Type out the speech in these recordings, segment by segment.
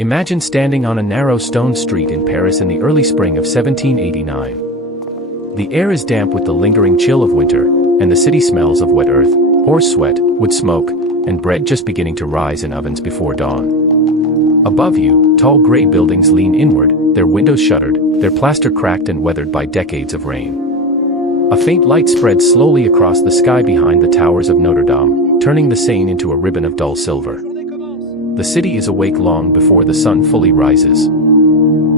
Imagine standing on a narrow stone street in Paris in the early spring of 1789. The air is damp with the lingering chill of winter, and the city smells of wet earth, horse sweat, wood smoke, and bread just beginning to rise in ovens before dawn. Above you, tall gray buildings lean inward, their windows shuttered, their plaster cracked and weathered by decades of rain. A faint light spreads slowly across the sky behind the towers of Notre Dame, turning the Seine into a ribbon of dull silver. The city is awake long before the sun fully rises.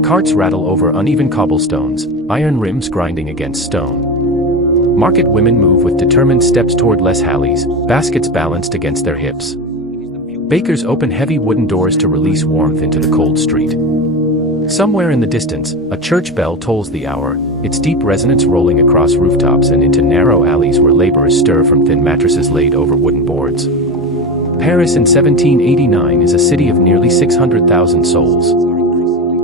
Carts rattle over uneven cobblestones, iron rims grinding against stone. Market women move with determined steps toward Les Halles, baskets balanced against their hips. Bakers open heavy wooden doors to release warmth into the cold street. Somewhere in the distance, a church bell tolls the hour, its deep resonance rolling across rooftops and into narrow alleys where laborers stir from thin mattresses laid over wooden boards. Paris in 1789 is a city of nearly 600,000 souls.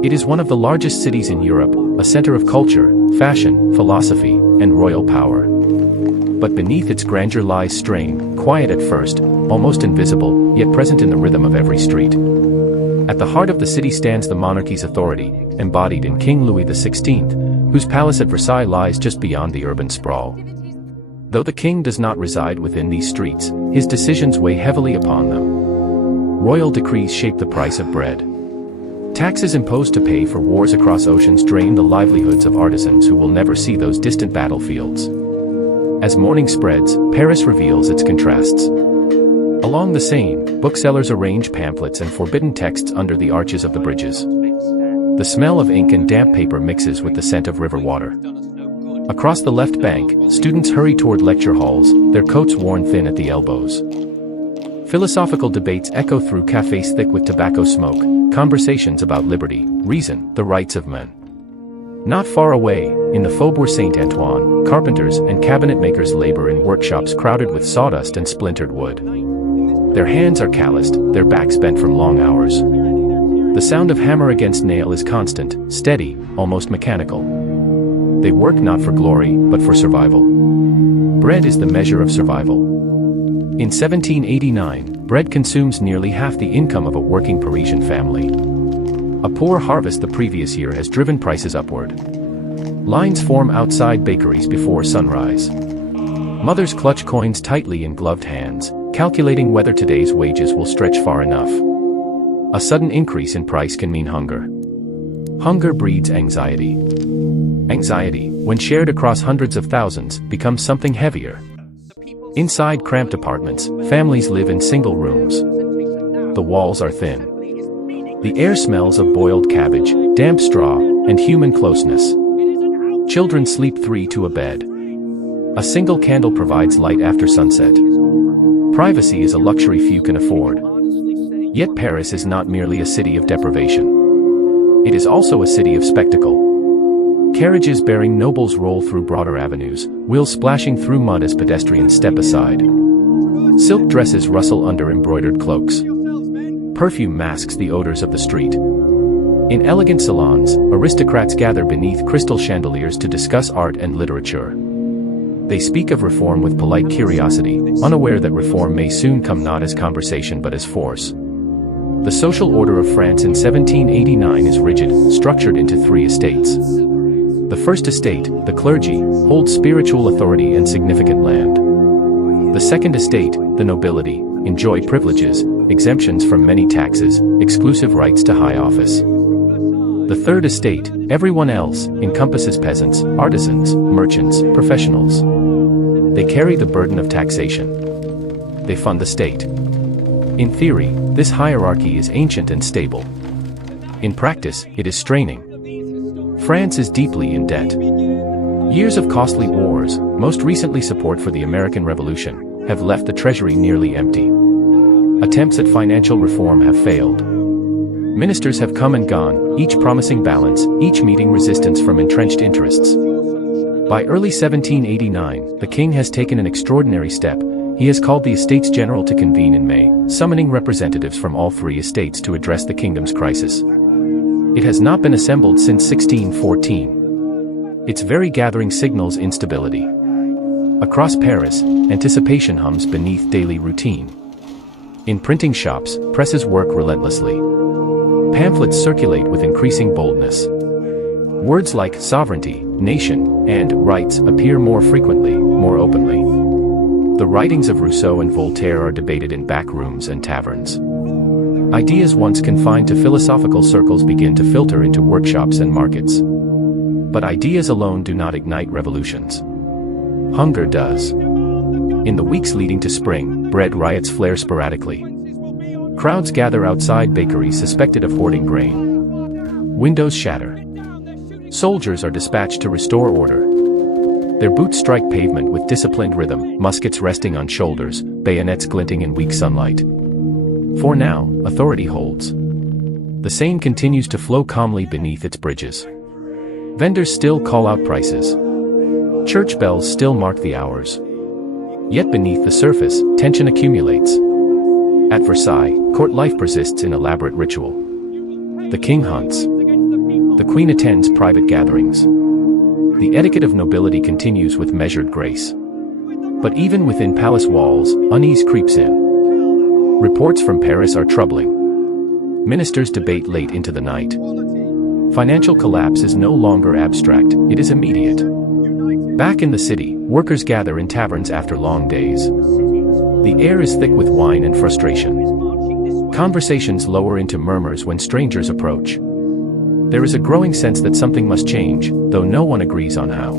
It is one of the largest cities in Europe, a center of culture, fashion, philosophy, and royal power. But beneath its grandeur lies strain, quiet at first, almost invisible, yet present in the rhythm of every street. At the heart of the city stands the monarchy's authority, embodied in King Louis XVI, whose palace at Versailles lies just beyond the urban sprawl. Though the king does not reside within these streets, his decisions weigh heavily upon them. Royal decrees shape the price of bread. Taxes imposed to pay for wars across oceans drain the livelihoods of artisans who will never see those distant battlefields. As morning spreads, Paris reveals its contrasts. Along the Seine, booksellers arrange pamphlets and forbidden texts under the arches of the bridges. The smell of ink and damp paper mixes with the scent of river water. Across the left bank, students hurry toward lecture halls, their coats worn thin at the elbows. Philosophical debates echo through cafes thick with tobacco smoke, conversations about liberty, reason, the rights of men. Not far away, in the Faubourg Saint-Antoine, carpenters and cabinet makers labor in workshops crowded with sawdust and splintered wood. Their hands are calloused, their backs bent from long hours. The sound of hammer against nail is constant, steady, almost mechanical. They work not for glory, but for survival. Bread is the measure of survival. In 1789, bread consumes nearly half the income of a working Parisian family. A poor harvest the previous year has driven prices upward. Lines form outside bakeries before sunrise. Mothers clutch coins tightly in gloved hands, calculating whether today's wages will stretch far enough. A sudden increase in price can mean hunger. Hunger breeds anxiety. Anxiety, when shared across hundreds of thousands, becomes something heavier. Inside cramped apartments, families live in single rooms. The walls are thin. The air smells of boiled cabbage, damp straw, and human closeness. Children sleep three to a bed. A single candle provides light after sunset. Privacy is a luxury few can afford. Yet Paris is not merely a city of deprivation. It is also a city of spectacle. Carriages bearing nobles roll through broader avenues, wheels splashing through mud as pedestrians step aside. Silk dresses rustle under embroidered cloaks. Perfume masks the odors of the street. In elegant salons, aristocrats gather beneath crystal chandeliers to discuss art and literature. They speak of reform with polite curiosity, unaware that reform may soon come not as conversation but as force. The social order of France in 1789 is rigid, structured into three estates. The first estate, the clergy, holds spiritual authority and significant land. The second estate, the nobility, enjoy privileges, exemptions from many taxes, exclusive rights to high office. The third estate, everyone else, encompasses peasants, artisans, merchants, professionals. They carry the burden of taxation. They fund the state. In theory, this hierarchy is ancient and stable. In practice, it is straining. France is deeply in debt. Years of costly wars, most recently support for the American Revolution, have left the treasury nearly empty. Attempts at financial reform have failed. Ministers have come and gone, each promising balance, each meeting resistance from entrenched interests. By early 1789, the king has taken an extraordinary step. He has called the Estates General to convene in May, summoning representatives from all three estates to address the kingdom's crisis. It has not been assembled since 1614. Its very gathering signals instability. Across Paris, anticipation hums beneath daily routine. In printing shops, presses work relentlessly. Pamphlets circulate with increasing boldness. Words like sovereignty, nation, and rights appear more frequently, more openly. The writings of Rousseau and Voltaire are debated in back rooms and taverns. Ideas once confined to philosophical circles begin to filter into workshops and markets. But ideas alone do not ignite revolutions. Hunger does. In the weeks leading to spring, bread riots flare sporadically. Crowds gather outside bakeries suspected of hoarding grain. Windows shatter. Soldiers are dispatched to restore order. Their boots strike pavement with disciplined rhythm, muskets resting on shoulders, bayonets glinting in weak sunlight. For now, authority holds. The Seine continues to flow calmly beneath its bridges. Vendors still call out prices. Church bells still mark the hours. Yet beneath the surface, tension accumulates. At Versailles, court life persists in elaborate ritual. The king hunts. The queen attends private gatherings. The etiquette of nobility continues with measured grace. But even within palace walls, unease creeps in. Reports from Paris are troubling. Ministers debate late into the night. Financial collapse is no longer abstract, it is immediate. Back in the city, workers gather in taverns after long days. The air is thick with wine and frustration. Conversations lower into murmurs when strangers approach. There is a growing sense that something must change, though no one agrees on how.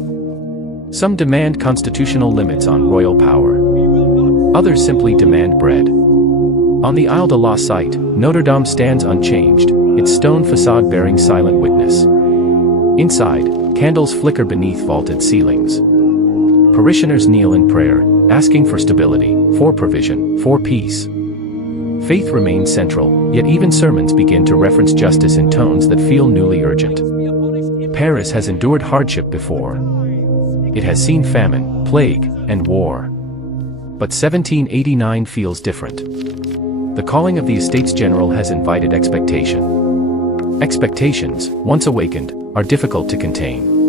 Some demand constitutional limits on royal power. Others simply demand bread. On the Isle de la Cite, Notre Dame stands unchanged, its stone facade bearing silent witness. Inside, candles flicker beneath vaulted ceilings. Parishioners kneel in prayer, asking for stability, for provision, for peace. Faith remains central, yet even sermons begin to reference justice in tones that feel newly urgent. Paris has endured hardship before. It has seen famine, plague, and war. But 1789 feels different. The calling of the Estates General has invited expectation. Expectations, once awakened, are difficult to contain.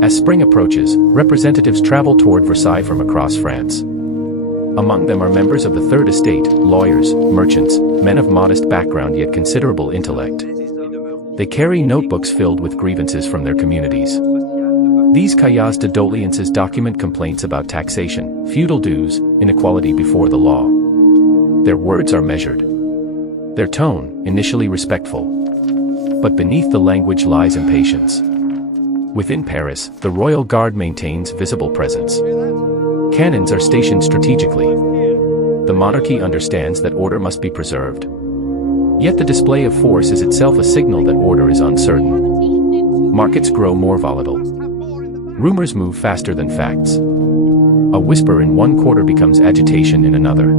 As spring approaches, representatives travel toward Versailles from across France. Among them are members of the Third Estate, lawyers, merchants, men of modest background yet considerable intellect. They carry notebooks filled with grievances from their communities. These cahiers de doléances document complaints about taxation, feudal dues, inequality before the law. Their words are measured. Their tone, initially respectful. But beneath the language lies impatience. Within Paris, the royal guard maintains visible presence. Cannons are stationed strategically. The monarchy understands that order must be preserved. Yet the display of force is itself a signal that order is uncertain. Markets grow more volatile. Rumors move faster than facts. A whisper in one quarter becomes agitation in another.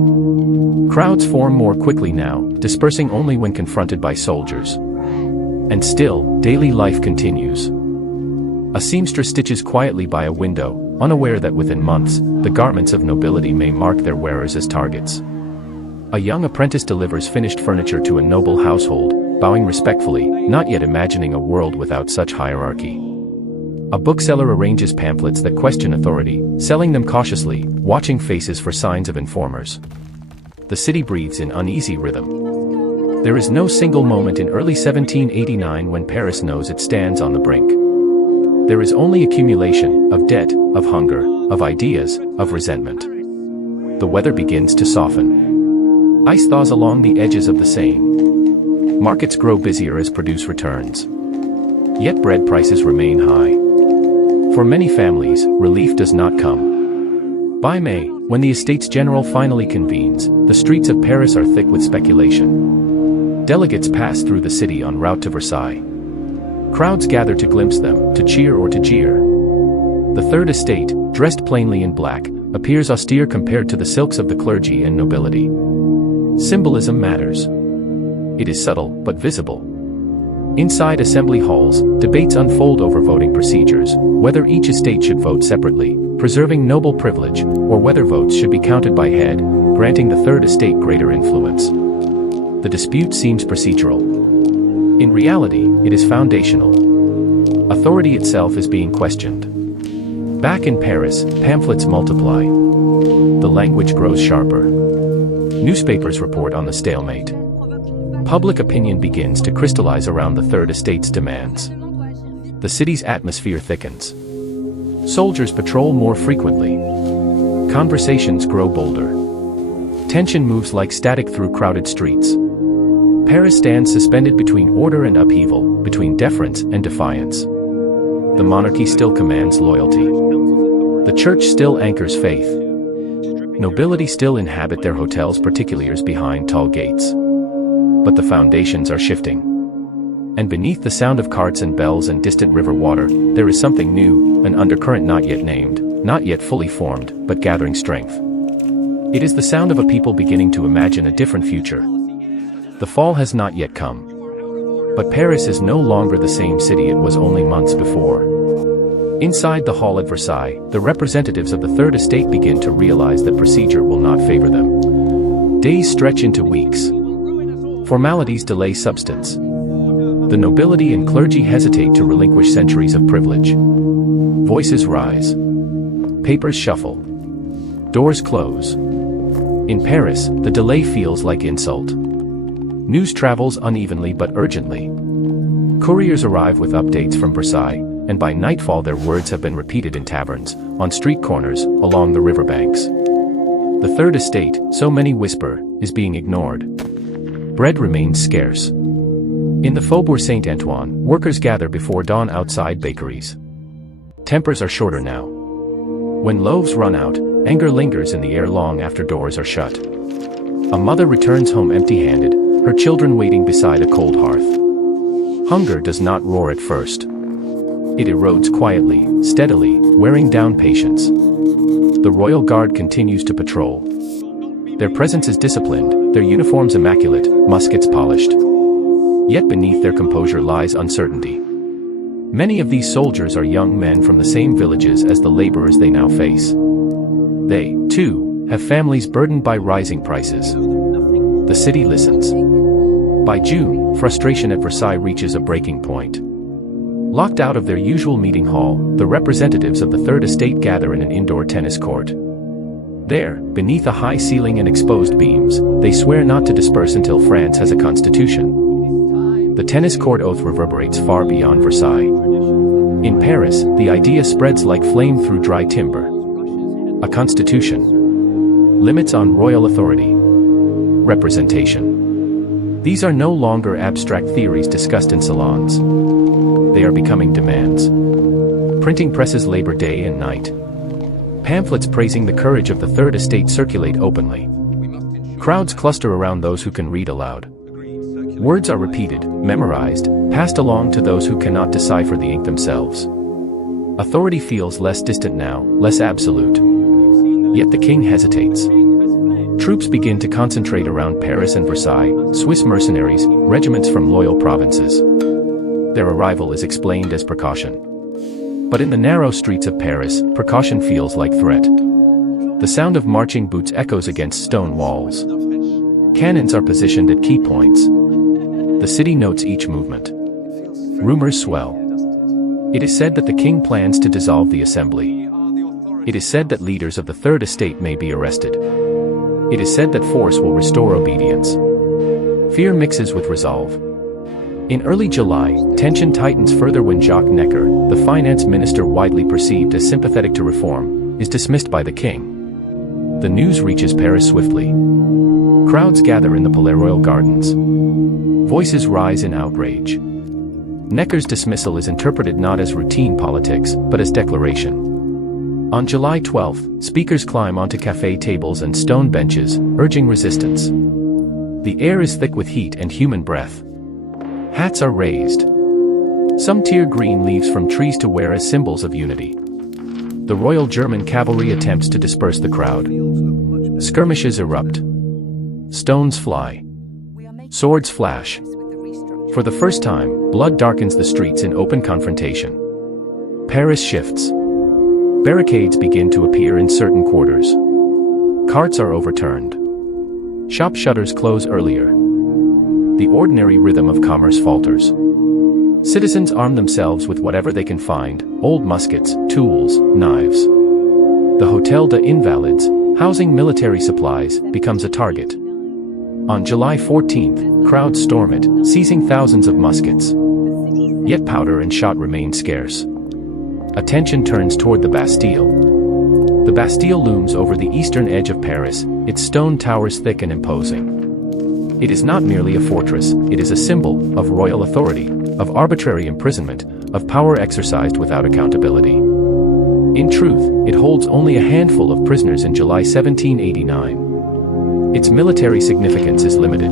Crowds form more quickly now, dispersing only when confronted by soldiers. And still, daily life continues. A seamstress stitches quietly by a window, unaware that within months, the garments of nobility may mark their wearers as targets. A young apprentice delivers finished furniture to a noble household, bowing respectfully, not yet imagining a world without such hierarchy. A bookseller arranges pamphlets that question authority, selling them cautiously, watching faces for signs of informers. The city breathes in uneasy rhythm. There is no single moment in early 1789 when Paris knows it stands on the brink. There is only accumulation of debt, of hunger, of ideas, of resentment. The weather begins to soften. Ice thaws along the edges of the Seine. Markets grow busier as produce returns. Yet bread prices remain high. For many families, relief does not come. By May, when the Estates General finally convenes, the streets of Paris are thick with speculation. Delegates pass through the city en route to Versailles. Crowds gather to glimpse them, to cheer or to jeer. The Third Estate, dressed plainly in black, appears austere compared to the silks of the clergy and nobility. Symbolism matters. It is subtle, but visible. Inside assembly halls, debates unfold over voting procedures, whether each estate should vote separately, preserving noble privilege, or whether votes should be counted by head, granting the Third Estate greater influence. The dispute seems procedural. In reality, it is foundational. Authority itself is being questioned. Back in Paris, pamphlets multiply. The language grows sharper. Newspapers report on the stalemate. Public opinion begins to crystallize around the Third Estate's demands. The city's atmosphere thickens. Soldiers patrol more frequently. Conversations grow bolder. Tension moves like static through crowded streets. Paris stands suspended between order and upheaval, between deference and defiance. The monarchy still commands loyalty. The church still anchors faith. Nobility still inhabit their hotels' particulars behind tall gates. But the foundations are shifting. And beneath the sound of carts and bells and distant river water, there is something new, an undercurrent not yet named, not yet fully formed, but gathering strength. It is the sound of a people beginning to imagine a different future. The fall has not yet come. But Paris is no longer the same city it was only months before. Inside the hall at Versailles, the representatives of the Third Estate begin to realize that procedure will not favor them. Days stretch into weeks. Formalities delay substance. The nobility and clergy hesitate to relinquish centuries of privilege. Voices rise. Papers shuffle. Doors close. In Paris, the delay feels like insult. News travels unevenly but urgently. Couriers arrive with updates from Versailles, and by nightfall their words have been repeated in taverns, on street corners, along the riverbanks. The Third Estate, so many whisper, is being ignored. Bread remains scarce. In the Faubourg Saint-Antoine, workers gather before dawn outside bakeries. Tempers are shorter now. When loaves run out, anger lingers in the air long after doors are shut. A mother returns home empty-handed, her children waiting beside a cold hearth. Hunger does not roar at first. It erodes quietly, steadily, wearing down patience. The royal guard continues to patrol. Their presence is disciplined, their uniforms immaculate, muskets polished. Yet beneath their composure lies uncertainty. Many of these soldiers are young men from the same villages as the laborers they now face. They, too, have families burdened by rising prices. The city listens. By June, frustration at Versailles reaches a breaking point. Locked out of their usual meeting hall, the representatives of the Third Estate gather in an indoor tennis court. There, beneath a high ceiling and exposed beams, they swear not to disperse until France has a constitution. The tennis court oath reverberates far beyond Versailles. In Paris, the idea spreads like flame through dry timber. A constitution. Limits on royal authority. Representation. These are no longer abstract theories discussed in salons. They are becoming demands. Printing presses labor day and night. Pamphlets praising the courage of the Third Estate circulate openly. Crowds cluster around those who can read aloud. Words are repeated, memorized, passed along to those who cannot decipher the ink themselves. Authority feels less distant now, less absolute. Yet the king hesitates. Troops begin to concentrate around Paris and Versailles, Swiss mercenaries, regiments from loyal provinces. Their arrival is explained as precaution. But in the narrow streets of Paris, precaution feels like threat. The sound of marching boots echoes against stone walls. Cannons are positioned at key points. The city notes each movement. Rumors swell. It is said that the king plans to dissolve the assembly. It is said that leaders of the Third Estate may be arrested. It is said that force will restore obedience. Fear mixes with resolve. In early July, tension tightens further when Jacques Necker, the finance minister widely perceived as sympathetic to reform, is dismissed by the king. The news reaches Paris swiftly. Crowds gather in the Palais Royal gardens. Voices rise in outrage. Necker's dismissal is interpreted not as routine politics, but as declaration. On July 12, speakers climb onto café tables and stone benches, urging resistance. The air is thick with heat and human breath. Hats are raised. Some tear green leaves from trees to wear as symbols of unity. The Royal German cavalry attempts to disperse the crowd. Skirmishes erupt. Stones fly. Swords flash. For the first time, blood darkens the streets in open confrontation. Paris shifts. Barricades begin to appear in certain quarters. Carts are overturned. Shop shutters close earlier. The ordinary rhythm of commerce falters. Citizens arm themselves with whatever they can find, old muskets, tools, knives. The Hôtel des Invalides, housing military supplies, becomes a target. On July 14th, crowds storm it, seizing thousands of muskets. Yet powder and shot remain scarce. Attention turns toward the Bastille. The Bastille looms over the eastern edge of Paris, its stone towers thick and imposing. It is not merely a fortress, it is a symbol of royal authority, of arbitrary imprisonment, of power exercised without accountability. In truth, it holds only a handful of prisoners in July 1789. Its military significance is limited.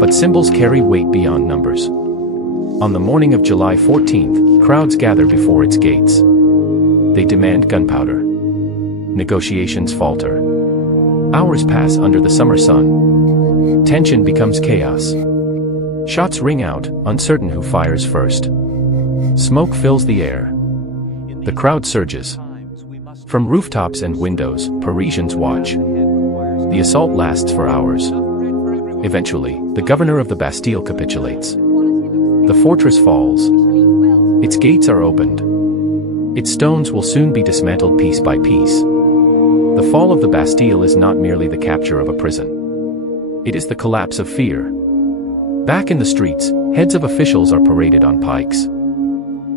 But symbols carry weight beyond numbers. On the morning of July 14th, crowds gather before its gates. They demand gunpowder. Negotiations falter. Hours pass under the summer sun. Tension becomes chaos. Shots ring out, uncertain who fires first. Smoke fills the air. The crowd surges. From rooftops and windows, Parisians watch. The assault lasts for hours. Eventually, the governor of the Bastille capitulates. The fortress falls. Its gates are opened. Its stones will soon be dismantled piece by piece. The fall of the Bastille is not merely the capture of a prison. It is the collapse of fear. Back in the streets, heads of officials are paraded on pikes.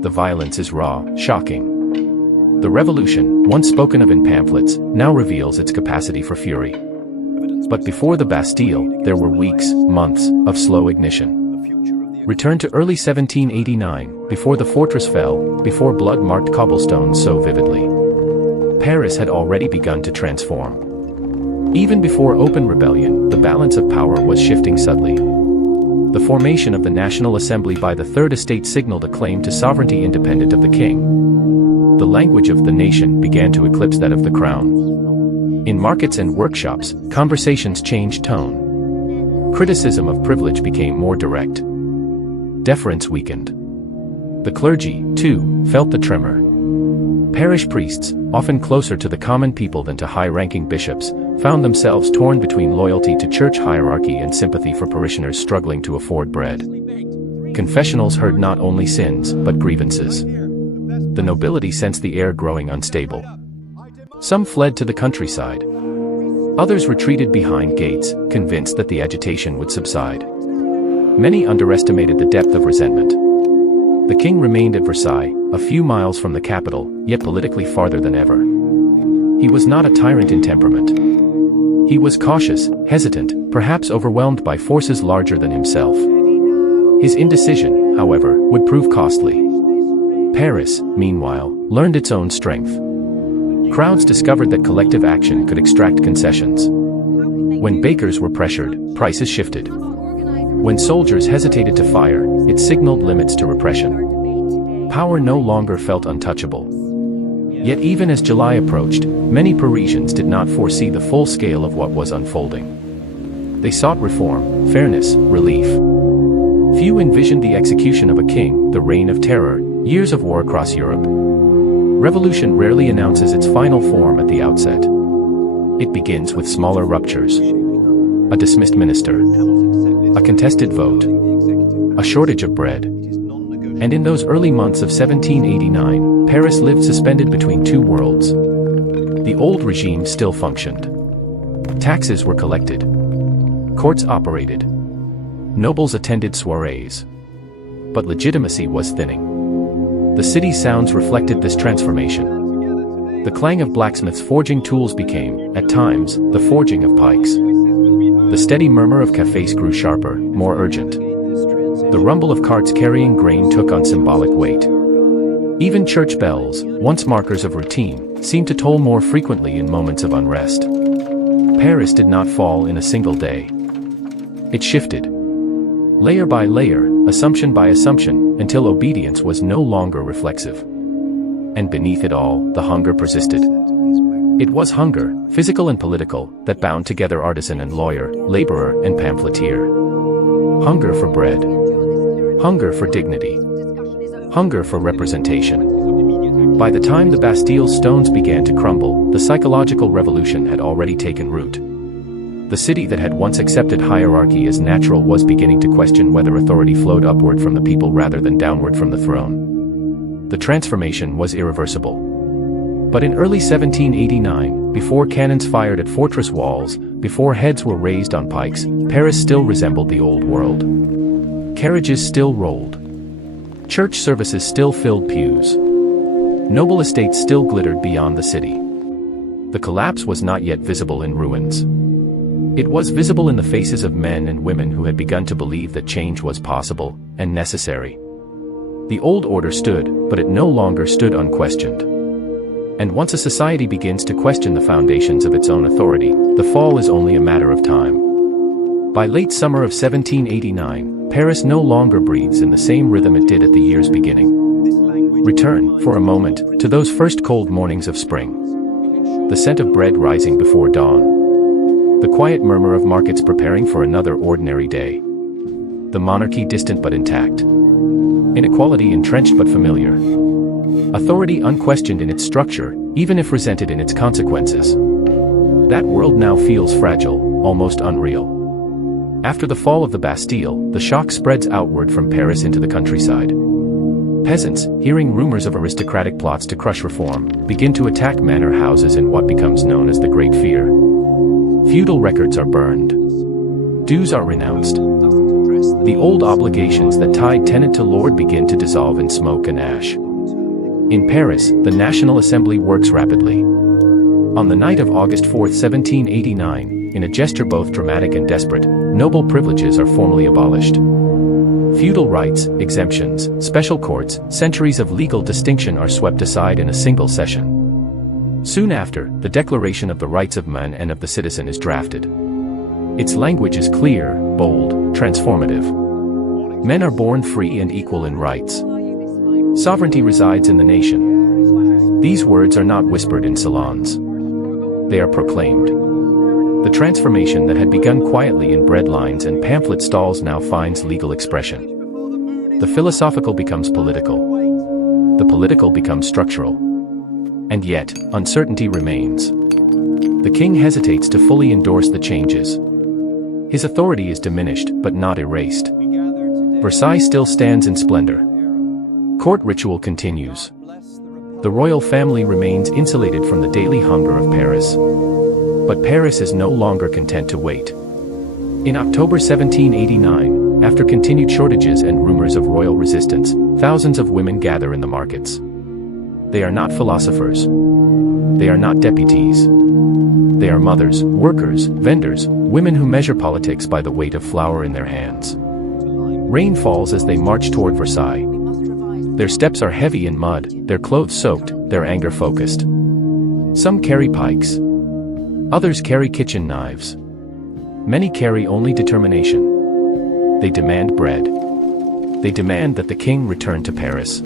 The violence is raw, shocking. The revolution, once spoken of in pamphlets, now reveals its capacity for fury. But before the Bastille, there were weeks, months, of slow ignition. Return to early 1789, before the fortress fell, before blood-marked cobblestones so vividly. Paris had already begun to transform. Even before open rebellion, the balance of power was shifting subtly. The formation of the National Assembly by the Third Estate signaled a claim to sovereignty independent of the king. The language of the nation began to eclipse that of the crown. In markets and workshops, conversations changed tone. Criticism of privilege became more direct. Deference weakened. The clergy, too, felt the tremor. Parish priests, often closer to the common people than to high-ranking bishops, found themselves torn between loyalty to church hierarchy and sympathy for parishioners struggling to afford bread. Confessionals heard not only sins, but grievances. The nobility sensed the air growing unstable. Some fled to the countryside. Others retreated behind gates, convinced that the agitation would subside. Many underestimated the depth of resentment. The king remained at Versailles, a few miles from the capital, yet politically farther than ever. He was not a tyrant in temperament. He was cautious, hesitant, perhaps overwhelmed by forces larger than himself. His indecision, however, would prove costly. Paris, meanwhile, learned its own strength. Crowds discovered that collective action could extract concessions. When bakers were pressured, prices shifted. When soldiers hesitated to fire, it signaled limits to repression. Power no longer felt untouchable. Yet even as July approached, many Parisians did not foresee the full scale of what was unfolding. They sought reform, fairness, relief. Few envisioned the execution of a king, the reign of terror, years of war across Europe. Revolution rarely announces its final form at the outset. It begins with smaller ruptures. A dismissed minister. A contested vote. A shortage of bread. And in those early months of 1789, Paris lived suspended between two worlds. The old regime still functioned. Taxes were collected. Courts operated. Nobles attended soirees. But legitimacy was thinning. The city's sounds reflected this transformation. The clang of blacksmiths forging tools became, at times, the forging of pikes. The steady murmur of cafes grew sharper, more urgent. The rumble of carts carrying grain took on symbolic weight. Even church bells, once markers of routine, seemed to toll more frequently in moments of unrest. Paris did not fall in a single day. It shifted. Layer by layer, assumption by assumption, until obedience was no longer reflexive. And beneath it all, the hunger persisted. It was hunger, physical and political, that bound together artisan and lawyer, laborer and pamphleteer. Hunger for bread. Hunger for dignity. Hunger for representation. By the time the Bastille's stones began to crumble, the psychological revolution had already taken root. The city that had once accepted hierarchy as natural was beginning to question whether authority flowed upward from the people rather than downward from the throne. The transformation was irreversible. But in early 1789, before cannons fired at fortress walls, before heads were raised on pikes, Paris still resembled the old world. Carriages still rolled. Church services still filled pews. Noble estates still glittered beyond the city. The collapse was not yet visible in ruins. It was visible in the faces of men and women who had begun to believe that change was possible and necessary. The old order stood, but it no longer stood unquestioned. And once a society begins to question the foundations of its own authority, the fall is only a matter of time. By late summer of 1789, Paris no longer breathes in the same rhythm it did at the year's beginning. Return, for a moment, to those first cold mornings of spring. The scent of bread rising before dawn. The quiet murmur of markets preparing for another ordinary day. The monarchy distant but intact. Inequality entrenched but familiar. Authority unquestioned in its structure, even if resented in its consequences. That world now feels fragile, almost unreal. After the fall of the Bastille, the shock spreads outward from Paris into the countryside. Peasants, hearing rumors of aristocratic plots to crush reform, begin to attack manor houses in what becomes known as the Great Fear. Feudal records are burned. Dues are renounced. The old obligations that tied tenant to lord begin to dissolve in smoke and ash. In Paris, the National Assembly works rapidly. On the night of August 4, 1789, in a gesture both dramatic and desperate, noble privileges are formally abolished. Feudal rights, exemptions, special courts, centuries of legal distinction are swept aside in a single session. Soon after, the Declaration of the Rights of Man and of the Citizen is drafted. Its language is clear, bold, transformative. Men are born free and equal in rights. Sovereignty resides in the nation. These words are not whispered in salons. They are proclaimed. The transformation that had begun quietly in bread lines and pamphlet stalls now finds legal expression. The philosophical becomes political. The political becomes structural. And yet, uncertainty remains. The king hesitates to fully endorse the changes. His authority is diminished, but not erased. Versailles still stands in splendor. Court ritual continues. The royal family remains insulated from the daily hunger of Paris. But Paris is no longer content to wait. In October 1789, after continued shortages and rumors of royal resistance, thousands of women gather in the markets. They are not philosophers. They are not deputies. They are mothers, workers, vendors, women who measure politics by the weight of flour in their hands. Rain falls as they march toward Versailles. Their steps are heavy in mud, their clothes soaked, their anger focused. Some carry pikes. Others carry kitchen knives. Many carry only determination. They demand bread. They demand that the king return to Paris.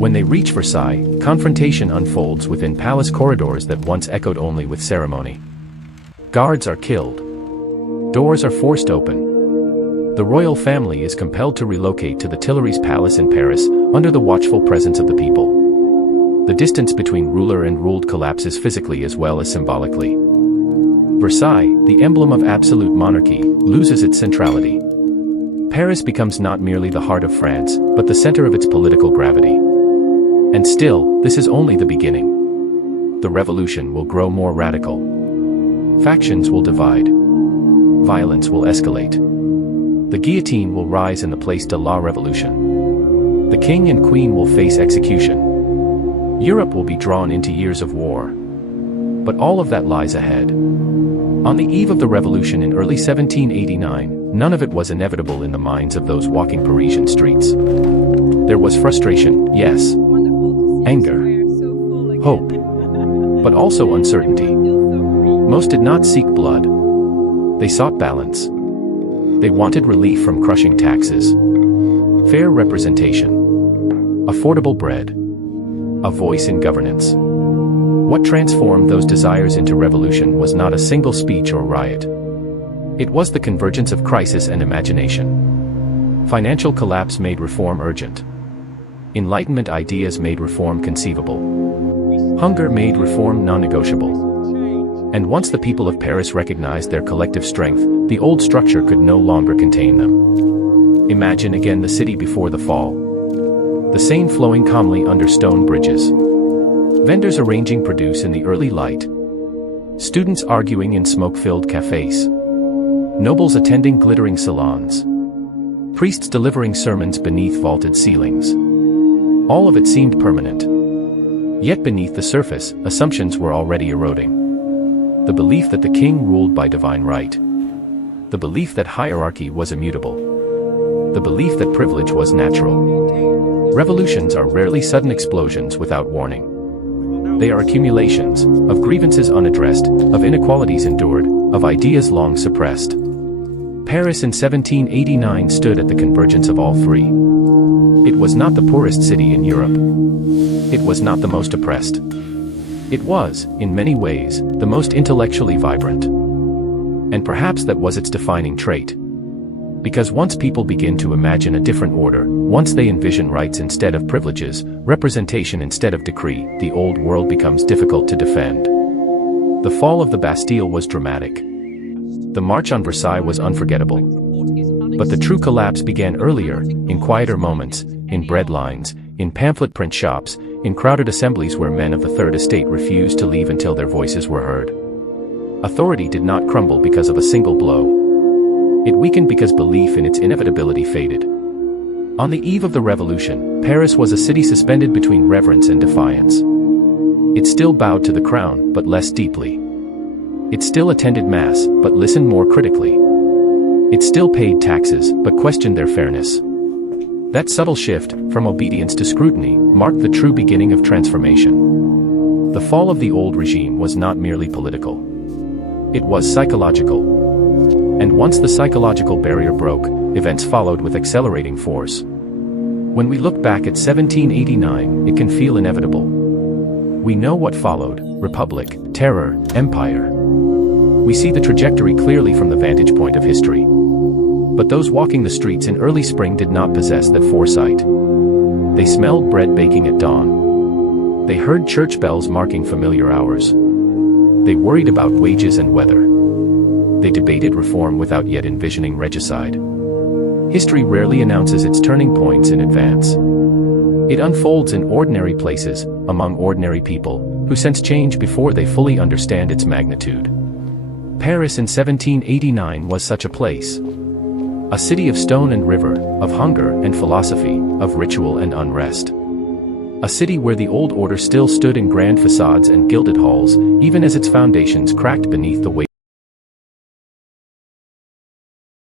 When they reach Versailles, confrontation unfolds within palace corridors that once echoed only with ceremony. Guards are killed. Doors are forced open. The royal family is compelled to relocate to the Tuileries Palace in Paris, under the watchful presence of the people. The distance between ruler and ruled collapses physically as well as symbolically. Versailles, the emblem of absolute monarchy, loses its centrality. Paris becomes not merely the heart of France, but the center of its political gravity. And still, this is only the beginning. The revolution will grow more radical. Factions will divide. Violence will escalate. The guillotine will rise in the Place de la Revolution. The king and queen will face execution. Europe will be drawn into years of war. But all of that lies ahead. On the eve of the revolution in early 1789, none of it was inevitable in the minds of those walking Parisian streets. There was frustration, yes. Anger. Hope. But also uncertainty. Most did not seek blood. They sought balance. They wanted relief from crushing taxes. Fair representation. Affordable bread. A voice in governance. What transformed those desires into revolution was not a single speech or riot. It was the convergence of crisis and imagination. Financial collapse made reform urgent. Enlightenment ideas made reform conceivable. Hunger made reform non-negotiable. And once the people of Paris recognized their collective strength, the old structure could no longer contain them. Imagine again the city before the fall. The Seine flowing calmly under stone bridges. Vendors arranging produce in the early light. Students arguing in smoke-filled cafes. Nobles attending glittering salons. Priests delivering sermons beneath vaulted ceilings. All of it seemed permanent. Yet beneath the surface, assumptions were already eroding. The belief that the king ruled by divine right. The belief that hierarchy was immutable. The belief that privilege was natural. Revolutions are rarely sudden explosions without warning. They are accumulations of grievances unaddressed, of inequalities endured, of ideas long suppressed. Paris in 1789 stood at the convergence of all three. It was not the poorest city in Europe. It was not the most oppressed. It was, in many ways, the most intellectually vibrant. And perhaps that was its defining trait. Because once people begin to imagine a different order, once they envision rights instead of privileges, representation instead of decree, the old world becomes difficult to defend. The fall of the Bastille was dramatic. The march on Versailles was unforgettable. But the true collapse began earlier, in quieter moments, in bread lines, in pamphlet print shops, in crowded assemblies where men of the Third Estate refused to leave until their voices were heard. Authority did not crumble because of a single blow. It weakened because belief in its inevitability faded. On the eve of the revolution, Paris was a city suspended between reverence and defiance. It still bowed to the crown, but less deeply. It still attended mass, but listened more critically. It still paid taxes, but questioned their fairness. That subtle shift, from obedience to scrutiny, marked the true beginning of transformation. The fall of the old regime was not merely political. It was psychological. And once the psychological barrier broke, events followed with accelerating force. When we look back at 1789, it can feel inevitable. We know what followed: republic, terror, empire. We see the trajectory clearly from the vantage point of history. But those walking the streets in early spring did not possess that foresight. They smelled bread baking at dawn. They heard church bells marking familiar hours. They worried about wages and weather. They debated reform without yet envisioning regicide. History rarely announces its turning points in advance. It unfolds in ordinary places, among ordinary people, who sense change before they fully understand its magnitude. Paris in 1789 was such a place. A city of stone and river, of hunger and philosophy, of ritual and unrest. A city where the old order still stood in grand facades and gilded halls, even as its foundations cracked beneath the weight